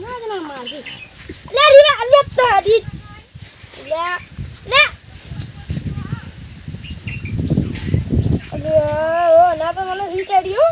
ના ના મારજી લે રીવા લે તારી લે લે અલે ઓ ના તો મને રી ચડ્યો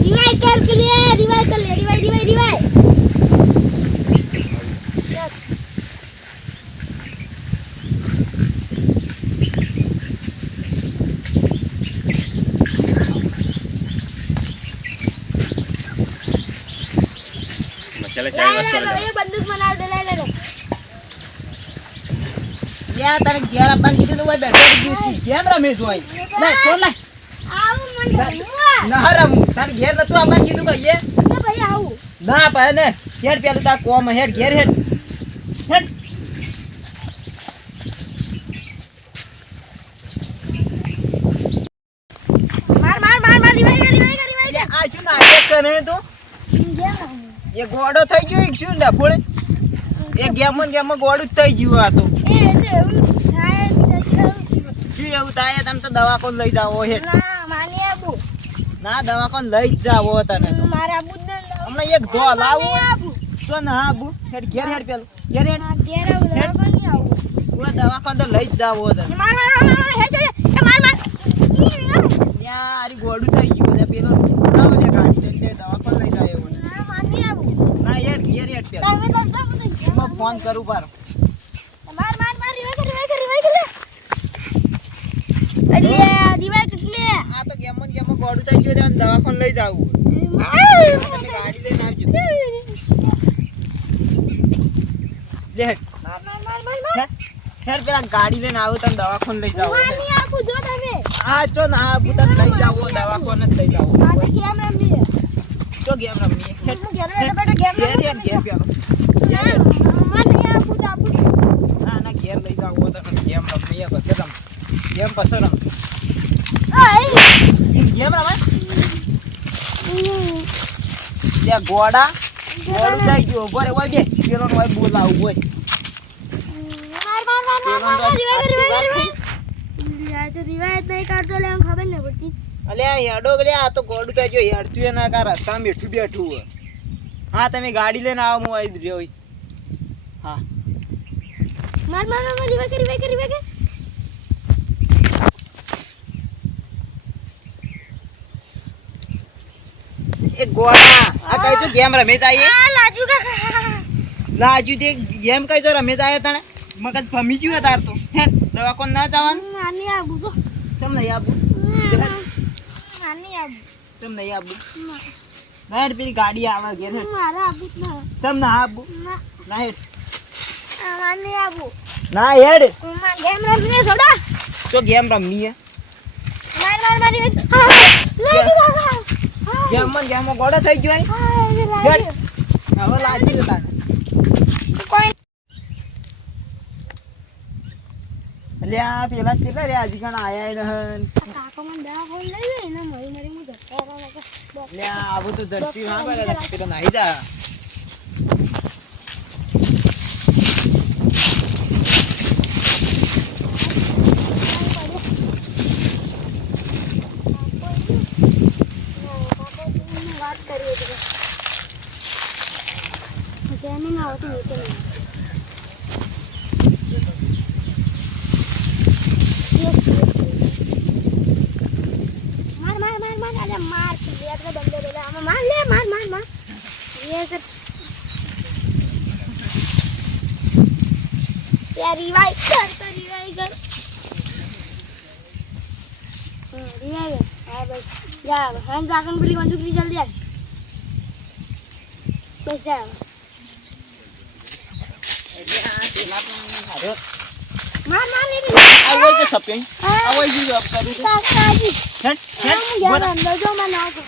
રિવાઈ કર લે રિવાઈ चले ये बंदूक बना दे ले या तारे 11 बन कीधું હોય બેઠો ગીસી કેમ રમે જોઈ લે કોણ લે આવ મંડ ના રમ તાર ઘેર નતું આમાં કીધું કે એ ના ભાઈ આવ ના પાય ને હેડ પેલું તા કોમ હેડ ઘેર હેડ હેડ માર રિવાઈ આ શું નાટક કરે તો એ ગોડો થઈ ગયો એક શું ના ફોડે એ ગેમ ગોડું જ થઈ ગયું આ તો એવું થાય સસ્કરું શું એવું થાય તમે તો દવાખાન લઈ જાવો હેડ ના માની આબુ ના દવાખાન લઈ જ જાવો તને તો મારા આબુ ને હમણાં એક ધો લાવો તો ના આબુ હેડ ઘેર હેડ પેલું ઘેર હેડ ઘેર આવું દવાખાન ની આવું પૂરા દવાખાન તો લઈ જ જાવો તને માર હેડ એ માર ત્યાં આરી ગોડું થઈ ગયું ને પેલો લાવો ને ગાડી લઈને દવાખાન લઈ જાય એવું ના માની આવું ના હેડ ઘેર હેડ પેલું તમે તો એમાં ફોન કરું પાર માર રિવાઈ કર લે અરે રિવાઈ કેટલે આ તો ગેમ ગોડું થઈ ગયું છે દવાખાન લઈ જાવું તમે ગાડી લઈને આવજો લે હેડ હેડ પેલા ગાડી લઈને આવું તને દવાખાન લઈ જાવ માની આવું જો તમે આ ચો ના આબુ તને લઈ જાવો દવાખાન જ લઈ જાવો આ તો કેમ રમી ચો ગેમ રમી હેડ હું ઘેર બેઠો ગેમ ઘેર પેલો માની આવું દાબુ ના ઘેર લઈ જાવો તને ગેમ રમી બસે તમ ગેમ બસે રમ આય ગેમ રમે ત્યાં ગોડું થઈ ગયું બોરે ઓય બે પેલો ઓય બોલાવું હોય રિવાયત નહીં કાઢતો લે ખબર નહીં પડતી અલ્યા હેડો લે આ તો ગોડું થઈ ગયું હેડતું એ ના કા રસ્તામાં બેઠું હોય હા તમે ગાડી લઈને આવો હું આવી રહ્યો હા માર રિવાય કર એ ગોડા આ કઈ તો ગેમ રમે જાય આ લાજુ કાકા લાજુ તે ગેમ કઈ તો રમે જાય તને મગજ ફમી ગયું તાર તો હેડ દવાખાન ના જવાનું નાની આબુ તો તમ નહીં આબુ નાની આબુ તમ નહીં આબુ ના હેડ પેલી ગાડી આવે ઘેર હેડ મારા આબુ ના તમ ના આબુ ના ના હેડ નાની આબુ ના હેડ માં ગેમ રમીને છોડા તો ગેમ રમીએ માર લાજુ કાકા ગેમ ગોડો થઈ ગયો હેડ હવે લાજી લે તાને કોઈ અલ્યા પેલા કેટલા રે આજી કણ આયા નહન કાકા મને દવા ખાઈ લઈ ગઈ ને મરી હું જતો અલ્યા આવું તો ધરતી ના પડે પેલો નાઈ જા વાત કરીએ તો કેમ ના આવતું એ તો मार अरे मार ले अपने बंदे बोला हम मार ले मार ये सर यार रिवाइव कर रिवाइव हां बस जा हम जाकर बोली बंदूक ली जल्दी आ बस जा मार रे आवई के सपे आवई जी जॉब करू काकाजी હેડ यार अंदर जो मैं ना को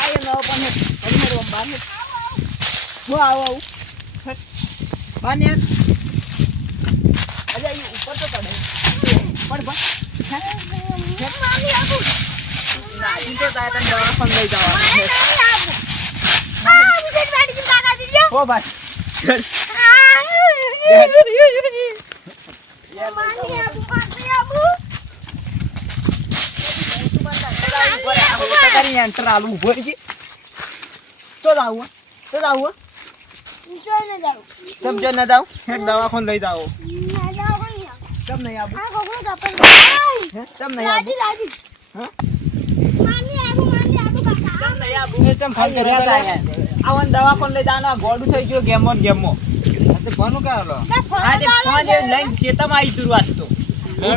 આય ન પણ હેડ મેરો બાર હેડ હું આવું હેડ બાને અરે ઈ ઉપર તો પડે પણ मामी आबू ના ઈ તો તાય તને દવા પણ લઈ જવા मुझे गाड़ी की काका दीजिए ઓ બસ માની આબુ માની આબુ તારી એન્ટર આલુ ઉભો રહી તો જાવું જોઈ ન જાવ સમજો ન જાવ હેડ દવાખાને લઈ જાઓ ના જાવ નહીં કેમ નહીં આબુ આ ગોગો દપન કેમ નહીં આબુ રાજી હા માની આબુ કાકા કેમ નહીં આબુ એ ચમ ફોન કર્યા તા આવન દવાખાને લઈ જાનો ગોડું થઈ ગયો ગેમો તે કોનું કાલો હા તે ફોન એ લઈને શેતામાં આવી તું વાત તો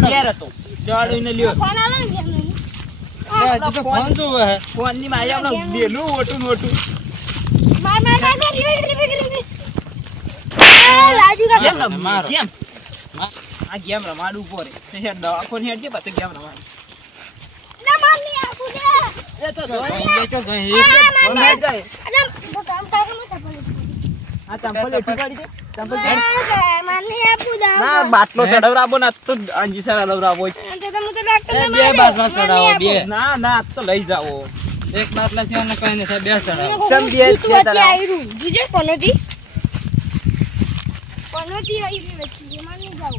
ઘેર હતો જોડું ને લ્યો ફોન આલે ને કેમ નહીં હજી તો ફોન જોવે હે ફોન ની માયા આપણે બેલું ઓટું માર રાજુ કાકા મારો. ગેમ આ ગેમ રમાડું ઉભો રે તે હેડ દવાખાને હેડ જે પછી ગેમ રમાડ ના માની આબુ દે એ તો જો એ તો જઈ ફોન હેડ જાય અરે તો કામ કાકા મત બોલ આ ચંપલ એઠી કાઢી દે ચંપલ માની આબુ દા ના બાટલો ચડાવરાબો ના તો અંજી સારા લવરાબો તો તમે તો ડોક્ટર ને બે બાજુ ચડાવો બે ના ના આ તો લઈ જાઓ એક બાટલા છે અને કઈ નથી બે ચડાવો ચમ બે તું વચ્ચે આયરું જુજે કોનોથી આયરી વચ્ચે માની જાવ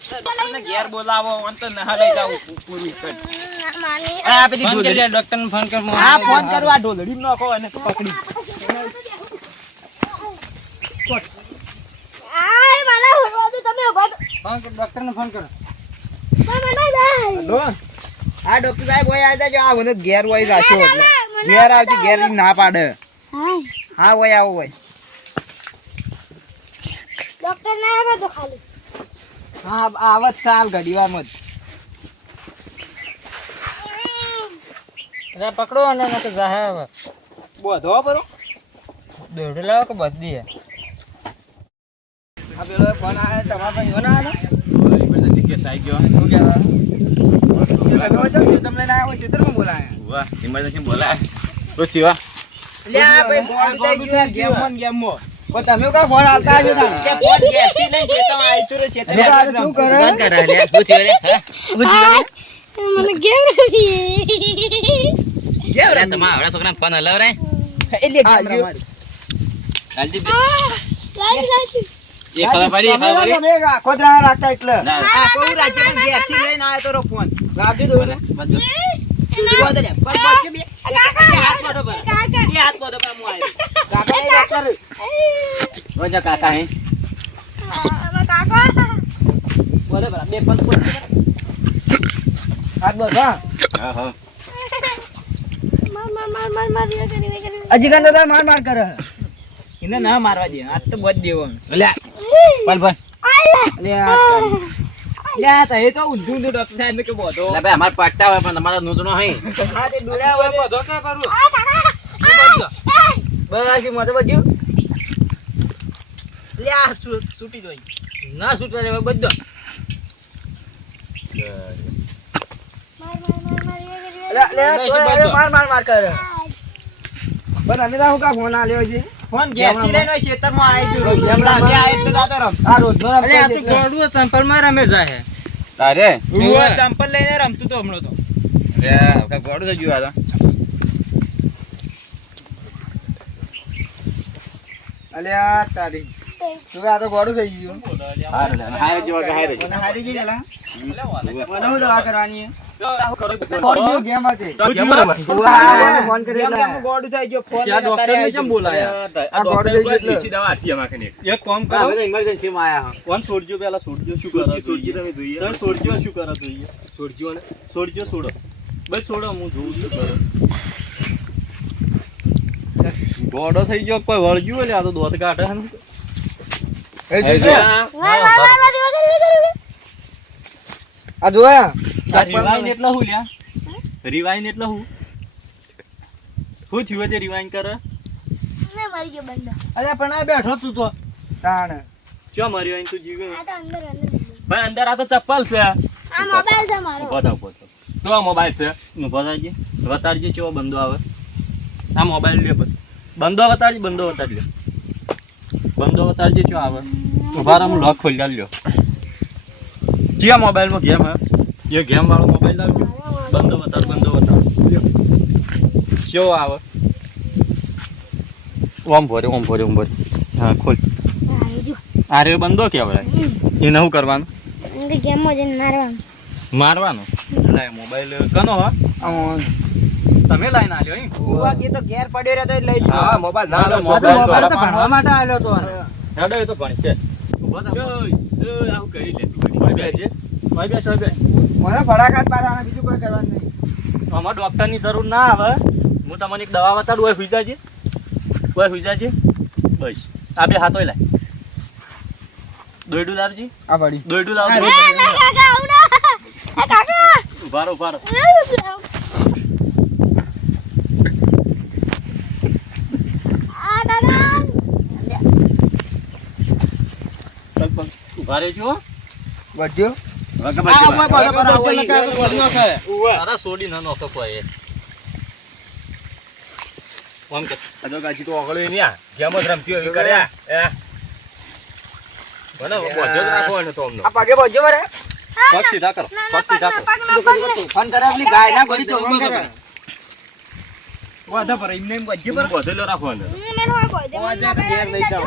તમને ઘેર બોલાવો અંત ના લઈ જાવ પૂરી કર માની આ પેલી ફોન ઢોલડી કરી ડોક્ટર ને ફોન કર હા ફોન કરવા ઢોલડી નાખો અને પકડી આય માલા હોવા દે તમે ઉભા તો ફોન કર ડોક્ટર ને ફોન કર મને જાય લો આ ડોક્ટર સાહેબ હોય આ જો આ મને ઘેર હોય રાખ્યો એટલે ઘેર આવતી ઘેર ની ના પાડે હા હોય આવો હોય ડોક્ટર ના આવે તો ખાલી હા આવત ચાલ ઘડીવામાં અરે પકડો અને ન તો જાહે હવે બોધો બરો દોડ લાવો કે બધી હે આ પેલો ફોન આવે તમારા ભાઈ હોના આલો કેસ આવી ગયો શું કહેવા તમને ના આવ્યો ક્ષેત્રમાં બોલાયા વાહ ઇમરજન્સી બોલા તો છીવા લે આ ભાઈ બોલ થઈ ગયો ગેમમાં પણ તમે કા ફોન આલતા આવ્યો તા કે ફોન ગેસથી લઈ છે તો આઈ તુરે છે તમે શું કરે વાત કર રે હું છીવા રે હા મને ગેમ રમી ગેમ રે તમારા આવડા છોકરાને ફોન હલાવ રે એટલે ગેમ રમાડી કાલજી લાઈ એ ખબર પડી ખબર પડી તમે ખોદરા રાખતા એટલે ના. આ કોઈ રાજ્ય પણ ઘેરથી લઈને આવ્યો તો રો ફોન લાવજો દોડો બધું બોલ દે પર બોલ બે હાથ બોધો પર બે હાથ બોધો પર મુ આવ્યો કાકા ને ડોક્ટર ઓજા કાકા હે કાકા બોલે બરા બે પંચ બોલ હાથ બોધ હા હા હા માર રે કરી અજી ગંદો માર કરે એને ના મારવા દે આજ તો બોધ દેવો લે બોલ બોલ લે આ લે આ તો એ તો ઊંધું ડોક્ટર સાહેબ ને કે બોધો લે ભાઈ અમાર પાટા હોય પણ તમારો નૂતનો હે હા તે દુરા હોય બોધો કે કરું આ કાકા બસ મત બધું લે આ છૂટી જોઈ ના છૂટવા દેવા બધો માર કરે બસ અમે તો કા ફોન આલ્યો છે ફોન ઘેરથી લઈને ખેતરમાં આવી ગયો જમડા મે આ એટલે જાતો રમ આ રોજ નો અરે આ તો ગોડું ચંપલ માં રમે જાહે તારે હું ચંપલ લઈને રમતું તો હમણો તો રે કા ગોડું થઈ ગયું આ તો અલ્યા તારી તું આ તો ગોડું થઈ ગયું હારે લે હારે જેવા કે હારે મને હારી ગઈ પેલા મને મને હું દવા કરવાની ગેમ હતી ફોન કરી ગોડું થઈ ગયો ફોન ડોક્ટર ને કેમ બોલાયા આ ગોડું થઈ ગયું સીધા વાતી અમા કને એક કામ આ કરો બધા ઇમરજન્સી માં આયા ફોન છોડજો પેલા છોડજો શું કરો છોડજી તમે જોઈએ તમે છોડજો શું કરો જોઈએ છોડજો ને છોડજો છોડો બસ છોડો હું જોઉં છું કરો ગોડો થઈ ગયો કોઈ વળગ્યું એટલે આ તો દોત કાઢે છે ને આ જોયા રિવાઇન એટલે હું લ્યા રિવાઇન એટલે હું થયું તે રિવાઇન કરે ને મરી ગયો બંદો અરે પણ આ બેઠો તું તો તાણ ચો મારી વાઈન તું જીવે આ તો અંદર ભાઈ અંદર આ તો ચપ્પલ છે આ મોબાઈલ છે મારો ઉભો તો આ મોબાઈલ છે ઊભો થાજે વતાડજે ચેવો બંદો આવે આ મોબાઈલ લે પછી બંદો વતાડજે બંદો વતાડજે ચો આવે ઉભા રહો હું લોક ખોલી લ્યો જે મોબાઈલમાં ગેમ હે એ ગેમ વાળો મોબાઈલ લાવજો બંદો વતાડ લ્યો ચેવો આવે ઓમ ભરે હા ખોલ આ જો આ રે બંદો કહેવાય એને શું કરવાનું બધી ગેમમાં જઈને મારવાનું. મારવાનો એટલે મોબાઈલ કનો હો તમે લાઈન આલ્યો હી ઉવા કે તો ઘેર પડ્યો રહ્યો તો લઈ લ્યો. હા મોબાઈલ ના લો મોબાઈલ તો ભણવા માટે આલ્યો તો હેડો એ તો ભણી છે ઉભા થા આવું કરી લે ભાઈ બેસજે ભાઈ બેસ ભાઈ બેસ મને ફડાકાત પાડવાના બીજું કોઈ કરવાનું નહીં. અમાર ડોક્ટરની જરૂર ના આવે હું તમને એક દવા બતાડું ઓય હુઈ જાજે બસ આ બે હાથોય લાય દોયડું લાવજી આ પડી દોયડું લાવજો ના કાકા આવું ના. એ કાકા ઉભારો ઉભારો આ દાદા ઉભા રહેજો વધ્યો તારા સોડી ના નોખો કોઈ આમ કે અજો કાચી તો ઓગળ્યો નહીં આ જેમ જ રમતી હોય કર્યા મને બોજો રાખો ને તો અમને આ પગે બોજો બરે પગ સીધા કરો પગ સીધા કરો ફોન કરાવલી ગાય ના ગોળી તો ફોન કરે વાધા પર એમને એમ વજ્જે પર બોધેલો રાખો ને મેનો આ કોઈ દે ઓજે તો ઘેર લઈ જાવ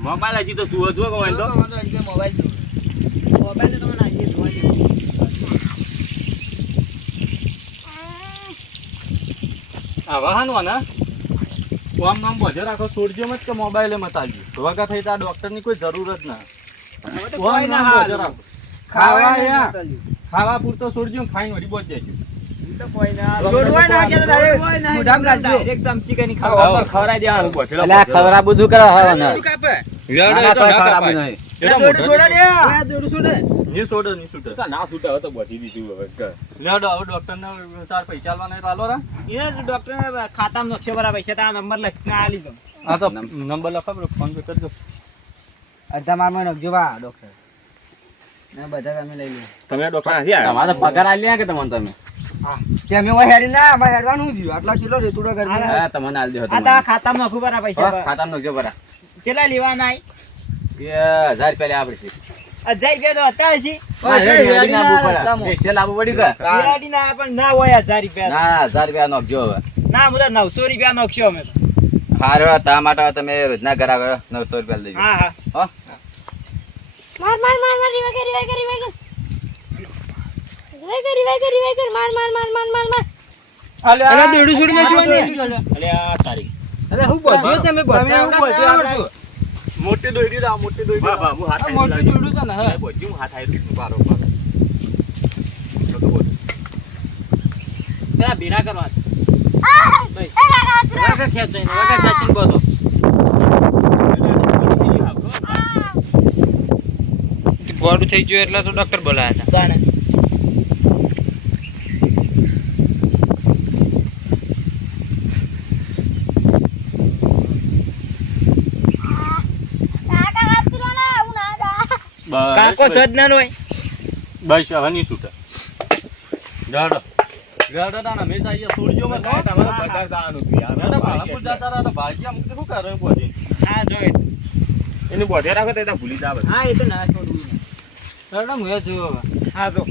મોબાઈલ હજી તો જુઓ જુઓ કોઈ તો મોબાઈલ તો તમે નાખી દો આ વાહન વાના આમ નામ બોજો રાખો સોડજો મત કે મોબાઈલ મત આલજો વગા થઈ તો આ ડોક્ટરની કોઈ જરૂર જ ના કોઈ ના બોજો રાખો ખાવા યા ખાવા પૂરતો સોડજો ખાઈને વળી બોજ જાય છોડવા ના કે ડાયરેક્ટ મોઢામાં લાગજો એક ચમચી કઈ ખાવા ખવરાઈ દેવાનું બોધેલો દોડું છોડા દે દોડું છોડે ની સોડો ની સુટે ના છૂટા હતો બોધી દીધું હવે લેડો હવે ડોક્ટરને તાર પૈસા આલવાના હોય તો આલો રા એને ડોક્ટર ખાતામાં નકશો બરા પૈસા તા નંબર લખીને આ લીધો આ તો નંબર લખા બરો ફોન પે કરજો અડધા મારમાં નખજો બા ડોક્ટર ને બધા તમે લઈ લો તમે ડોક્ટર નથી આવ્યા તમારે પગાર આલ્યા કે તમને તમે કે અમે ઓય હેડી ના અમાર હેડવાનું થયું આટલા કિલો રેતુડો કરી હા તમને આલ દે આ તા ખાતામાં નખું બરા પૈસા ખાતામાં નખજો બરા કેટલા લેવાના એ 1000 રૂપિયા આપડે છે 1000 રૂપિયા તો હતા હશે સ્પેશિયલ આપવું પડી કે રેડી ના પણ ના હોય 1000 રૂપિયા ના 1000 રૂપિયા નખજો હવે ના મુદા 900 રૂપિયા નખશો અમે તો હારો તા માટે તમે રોજના કરાવે 900 રૂપિયા લઈ હા હા હો માર માર માર માર રિવાઈ કર રિવાઈ કર માર માર માર માર માર માર અલા દોડું છોડી નાખવાની અલે આ તારીખ અરે હું બોધ્યો તમે બોધ્યો મોટી દોયડી રા મોટી દોયડી બા બા હું હાથ આઈ મોટું દોડું છે ને હા બોધી હું હાથ આઈ બારો બારો પેલા ભેડા કરવા બસ વગા ખેંચો એને વગા ખેંચીને બોધો ગોળું થઈ ગયું એટલે તો ડોક્ટર બોલાયા હતા સાને કાકા હાથ લો ના હું ના જા કાકો સદ ના હોય બસ હવે ની છૂટે ગાડો ગાડો ના મે જાઈએ સોડજો મત તમારે બજાર જવાનું હતું યાર ના ભાલાપુર જાતા રહા ભાગ્યા મુક્ત શું કરે બોજી હા જોઈ એને બોધે રાખો તો ભૂલી જાવ હા એ તો ના છોડવું મેડમ હું જોયો હા જો